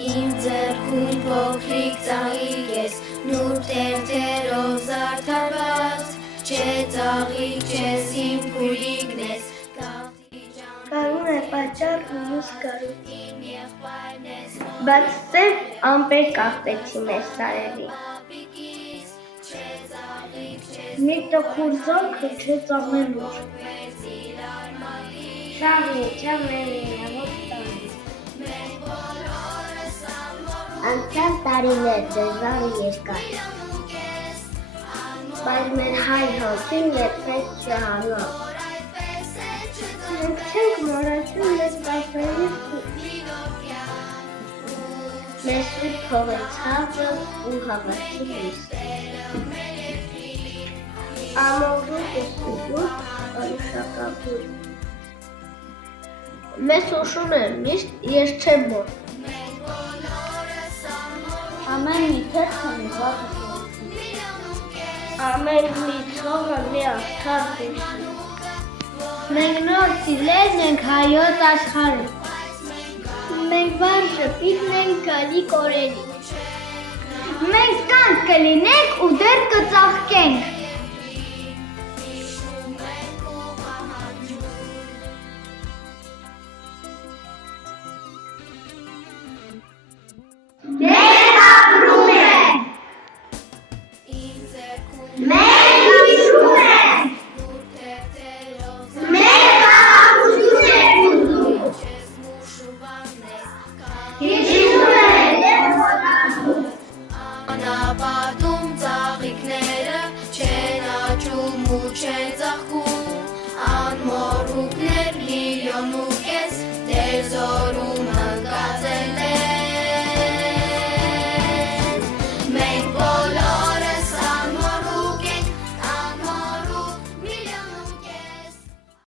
Իմ ձեռքուն փոքրիկ ծաղիկ ես, նուր թերթերով զարդարված, չէ ծաղիկ չես, իմ փուլիկն ես, Գարուն է պատճառ ու մյուս գարուն, իմ եղբայրն ես, բայց սև ամպեր կախտեցի մեր սարերի, պապիկիս, չէ ծաղիկ չես, մի տխուր զոնքը չէ ծաղելուր, մեծ իրար մալիս, Շաղի մեր երևոտ տարի, մենք բոլորս ամոռ անցյալ տարիներ դժվար ու երկար, յամուկ ես, բայց մեր հայ հոգին երբեք չհանա, այդպես է չդու մենք չենք մոռացում մեր պապերի մեր սույտ փողի ցավը ու հավատքի լույսը, ամոռու կսուգուր անուշակաբույր, մեզ հուշում է միշտ ես չեմ մոռ, ամեն մի թերթը մի վաղ ամեն մի ցողը մի արդար հույսի, մենք նոր սիրելն ենք հայոց աշխարհը, մենք վար շպիտն ենք գալի կորերի, մենք կանք կլինենք ու դեռ կծաղկենք, մենք ապրում ենք, մենք հիշում ենք, մենք աղաղություն ենք ուզում, հիշում ենք և մոտանում, Անապատում ծաղիկները չեն աճում ու չեն ծաղկում, անմոռուկներ միլիոնուկ ես, դեր զորում